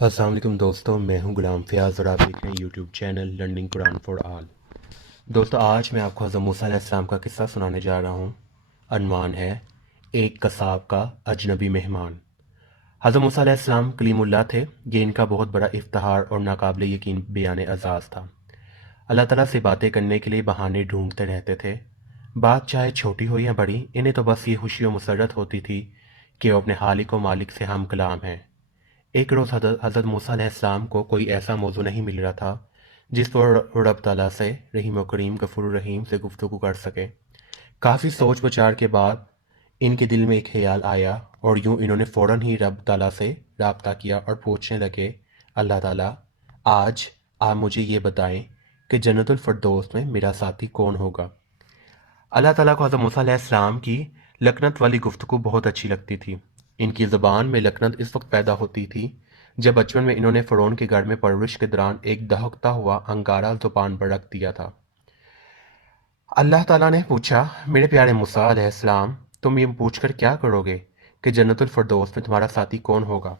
अस्सलाम वालेकुम दोस्तों, मैं हूं गुलाम फ़याज़ और आप देख रहे हैं YouTube channel learning Quran for all. दोस्तों, आज मैं आपको हज़रत मूसा अलैहिस्सलाम का किस्सा सुनाने जा रहा हूं। अनवान है एक कसाब का अजनबी मेहमान। हज़रत मूसा अलैहिस्सलाम कलीमुल्लाह थे। ये इनका बहुत बड़ा इफ्तिखार और नाकाबिले यकीन बयान एज़ाज़ था। अल्लाह ताला से बातें करने के लिए बहाने ढूंढते रहते थे। बात चाहे छोटी हो या बड़ी, इन्हें तो बस ये खुशी और मसरत होती थी कि वो अपने खालिक व मालिक से हम कलाम हैं। एक रोज़ हज़रत मूसा अलैहिस्सलाम को कोई ऐसा मौजू नहीं मिल रहा था जिस पर रब ताला से रहीम व करीम गफूर रहीम से गुफ्तगू कर सके। काफ़ी सोच विचार के बाद इनके दिल में एक ख्याल आया और यूं इन्होंने फ़ौरन ही रब ताला से राब्ता किया और पूछने लगे, अल्लाह ताला, आज आप मुझे ये बताएं कि जन्नतुल फिरदौस में मेरा साथी कौन होगा। अल्लाह ताला को हज़रत मूसा अलैहिस्सलाम की लकनत वाली गुफ्तगू बहुत अच्छी लगती थी। इनकी ज़बान में लकनत इस वक्त पैदा होती थी जब बचपन में इन्होंने फ़िरौन के घर में परवरिश के दौरान एक दहकता हुआ अंगारा ज़ुबान पर रख दिया था। अल्लाह ताला ने पूछा, मेरे प्यारे मूसा अलैहिस्सलाम, तुम ये पूछकर क्या करोगे कि जन्नतुल फिरदौस में तुम्हारा साथी कौन होगा।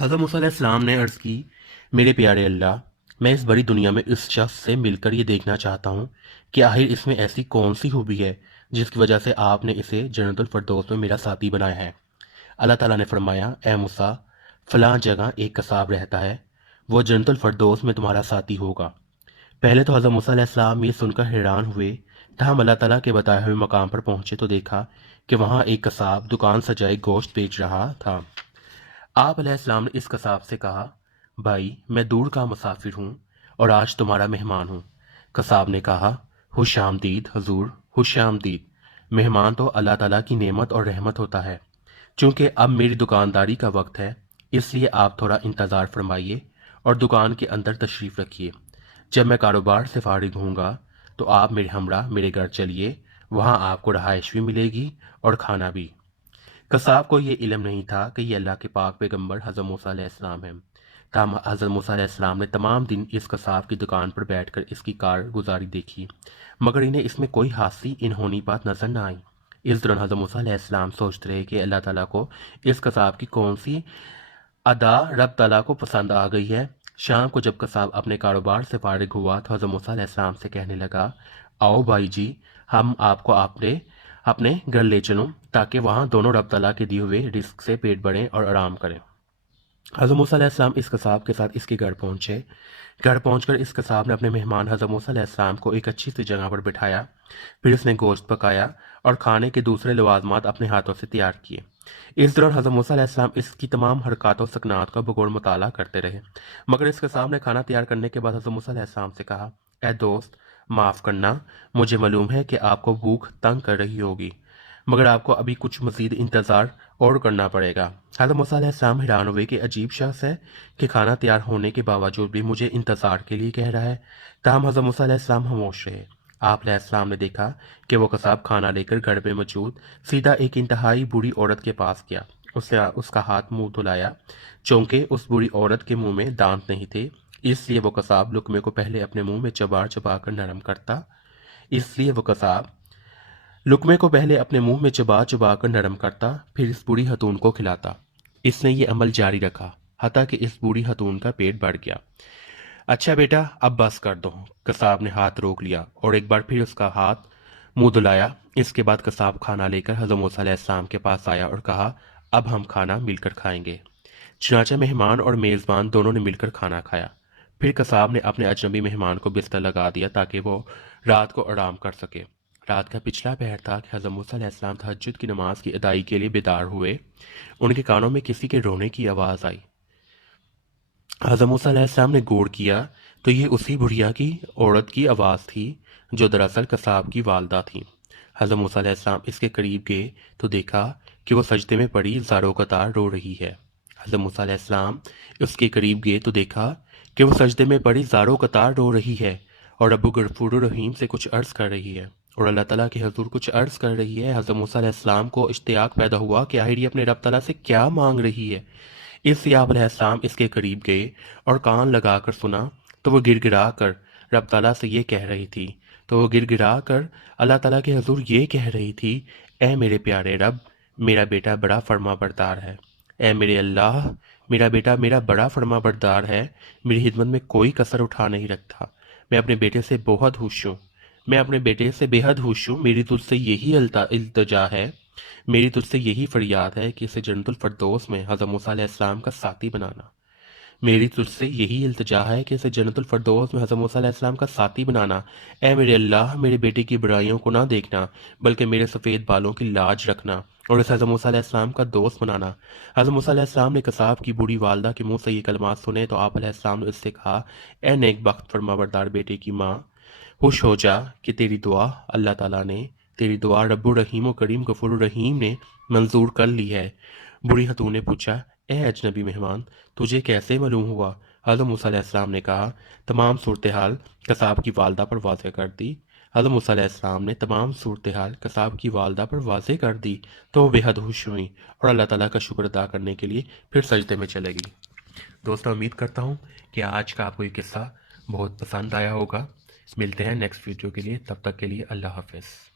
हज़रत मूसा अलैहिस्सलाम ने अर्ज़ की, मेरे प्यारे अल्लाह, मैं इस बड़ी दुनिया में इस शख्स से मिलकर ये देखना चाहता हूँ कि आखिर इसमें ऐसी कौन सी खूबी है जिसकी वजह से आपने इसे जन्नतुल फिरदौस में मेरा साथी बनाया है। अल्लाह ताला ने फरमाया, ए मूसा, फ़लाँ जगह एक कसाब रहता है, वो जन्नतुल फिरदौस में तुम्हारा साथी होगा। पहले तो हज़रत मूसा अलैहिस्सलाम ये सुनकर हैरान हुए। तहम अल्लाह ताला के बताए हुए मकाम पर पहुंचे तो देखा कि वहाँ एक कसाब दुकान सजाए गोश्त बेच रहा था। आप अलैहिस्सलाम ने इस कसाब से कहा, भाई, मैं दूर का मुसाफिर हूँ और आज तुम्हारा मेहमान हूँ। कसाब ने कहा, खुश आमदीद हजूर, खुश आमदीद। मेहमान तो अल्लाह ताला की नेमत और रहमत होता है। चूंकि अब मेरी दुकानदारी का वक्त है, इसलिए आप थोड़ा इंतज़ार फरमाइए और दुकान के अंदर तशरीफ़ रखिए। जब मैं कारोबार से फारिग होऊंगा तो आप मेरे हमरा मेरे घर चलिए, वहाँ आपको रहाइश भी मिलेगी और खाना भी। कसाब को ये इल्म नहीं था कि ये अल्लाह के पाक पैगंबर हज़रत मूसा अलैहिस्सलाम हैं। ताहम हज़रत मूसा अलैहिस्सलाम ने तमाम दिन इस कसाब की दुकान पर बैठकर इसकी कारगुजारी देखी, मगर इन्हें इसमें कोई खासी इनहोनी बात नजर न आई। इस दौरान हज़रत मूसा अलैहिस्सलाम सोचते रहे कि अल्लाह ताला को इस कसाब की कौन सी अदा रब ताला को पसंद आ गई है। शाम को जब कसाब अपने कारोबार से फारिग हुआ तो हज़रत मूसा अलैहिस्सलाम से कहने लगा, आओ भाई जी, हम आपको अपने अपने घर ले चलूं ताकि वहाँ दोनों रब ताला के दिए हुए रिस्क से पेट भरें और आराम करें। हज़रत मूसा अलैहिस्सलाम इस कसाब के साथ इसके घर पहुंचे। घर पहुंचकर इस कसाब ने अपने मेहमान हज़रत मूसा अलैहिस्सलाम को एक अच्छी सी जगह पर बिठाया। फिर उसने गोश्त पकाया और खाने के दूसरे लवाजमात अपने हाथों से तैयार किए। इस दौरान हज़रत मूसा अलैहिस्सलाम इसकी तमाम हरकत और सकनात का बगौर मुताला करते रहे। मगर इस कसाब ने खाना तैयार करने के बाद हज़रत मूसा अलैहिस्सलाम से कहा, ए दोस्त, माफ़ करना, मुझे मालूम है कि आपको भूख तंग कर रही होगी, मगर आपको अभी कुछ मज़ीद इंतज़ार और करना पड़ेगा। हज़रत मूसा अलैहिस्सलाम हैरान हुए कि अजीब शख्स है कि खाना तैयार होने के बावजूद भी मुझे इंतज़ार के लिए कह रहा है। ताहम हज़रत मूसा अलैहिस्सलाम खामोश रहे। आप अलैहिस्सलाम ने देखा कि वो कसाब खाना लेकर घर में मौजूद सीधा एक इंतहाई बूढ़ी औरत के पास गया। उसने उसका हाथ मुंह धुलाया। चूंकि उस बूढ़ी औरत के मुंह में दांत नहीं थे, इसलिए वो कसाब लुकमे को पहले अपने मुंह में चबा चबा कर नरम करता इसलिए वो कसाब लुकमे को पहले अपने मुंह में चबा चबा कर नरम करता, फिर इस बूढ़ी हतून को खिलाता। इसने ये अमल जारी रखा हता कि इस बूढ़ी हतून का पेट बढ़ गया। अच्छा बेटा, अब बस कर दो। कसाब ने हाथ रोक लिया और एक बार फिर उसका हाथ मुंह धुलाया। इसके बाद कसाब खाना लेकर हज़रत मूसा अलैहिस्सलाम के पास आया और कहा, अब हम खाना मिलकर खाएंगे। चुनांचे मेहमान और मेज़बान दोनों ने मिलकर खाना खाया। फिर कसाब ने अपने अजनबी मेहमान को बिस्तर लगा दिया ताकि वो रात को आराम कर सके। रात का पिछला पहर था कि हज़रत मूसा अलैहिस्सलाम तहज्जुद की नमाज की अदाई के लिए बेदार हुए। उनके कानों में किसी के रोने की आवाज़ आई। हज़रत मूसा अलैहिस्सलाम ने गौर किया तो ये उसी बुढ़िया की औरत की आवाज़ थी जो दरअसल कसाब की वालदा थी। हज़रत मूसा अलैहिस्सलाम इसके करीब गए तो देखा कि वो सजदे में पड़ी ज़ारो कतार रो रही है। हज़रत मूसा अलैहिस्सलाम उसके करीब गए तो देखा कि वो सजदे में पड़ी ज़ारो कतार रो रही है और अबू गफूर रहीम से कुछ अर्ज़ कर रही है और अल्लाह ताला के हजूर कुछ अर्ज़ कर रही है। हज़रत मूसा अलैहिस्सलाम को इश्तियाक पैदा हुआ कि आखिर ये अपने रब ताला से क्या मांग रही है। इसलिए आप अलैहिस्सलाम इसके करीब गए और कान लगाकर सुना तो वो गिड़गिड़ा कर रब ताला से ये कह रही थी तो वो गिड़गिड़ा कर अल्लाह ताला के हजूर ये कह रही थी, ए मेरे प्यारे रब, मेरा बेटा बड़ा फर्मा बरदार है। ए मेरे अल्लाह, میرا بیٹا میرا بڑا فرما بردار ہے، میری خدمت میں کوئی کسر اٹھا نہیں رکھتا۔ میں اپنے بیٹے سے بہت خوش ہوں، میں اپنے بیٹے سے بے حد خوش ہوں۔ میری تجھ سے یہی التجا ہے، میری تجھ سے یہی فریاد ہے کہ اسے جنت الفردوس میں حضرت موسیٰ علیہ السلام کا ساتھی بنانا۔ میری تجھ سے یہی التجا ہے کہ اسے جنت الفردوس میں حضرت موسیٰ علیہ السلام کا ساتھی بنانا۔ اے میرے اللہ، میرے بیٹے کی برائیوں کو نہ دیکھنا، بلکہ میرے سفید بالوں کی لاج رکھنا اور اسے حضرت موسیٰ علیہ السلام کا دوست بنانا۔ حضرت موسیٰ علیہ السلام نے کساب کی بوڑھی والدہ کے منہ سے یہ کلمات سنے تو آپ علیہ السلام نے اس سے کہا، اے نیک بخت فرمانبردار بیٹے کی ماں، خوش ہو جا کہ تیری دعا اللہ تعالیٰ نے، تیری دعا رب الرحیم و کریم غفور الرحیم نے منظور کر لی ہے۔ بوڑھی خاتون نے پوچھا، اے اجنبی مہمان، تجھے کیسے معلوم ہوا؟ حضرت موسیٰ علیہ السلام نے کہا، تمام صورتحال کساب کی والدہ پر واضح کر دی۔ حضرت موسیٰ علیہ السلام نے تمام صورتحال کساب کی والدہ پر واضح کر دی تو وہ بے حد خوش ہوئیں اور اللہ تعالیٰ کا شکر ادا کرنے کے لیے پھر سجدے میں چلے گی۔ دوستوں، امید کرتا ہوں کہ آج کا آپ کو یہ قصہ بہت پسند آیا ہوگا۔ ملتے ہیں نیکسٹ ویڈیو کے لیے، تب تک کے لیے اللہ حافظ۔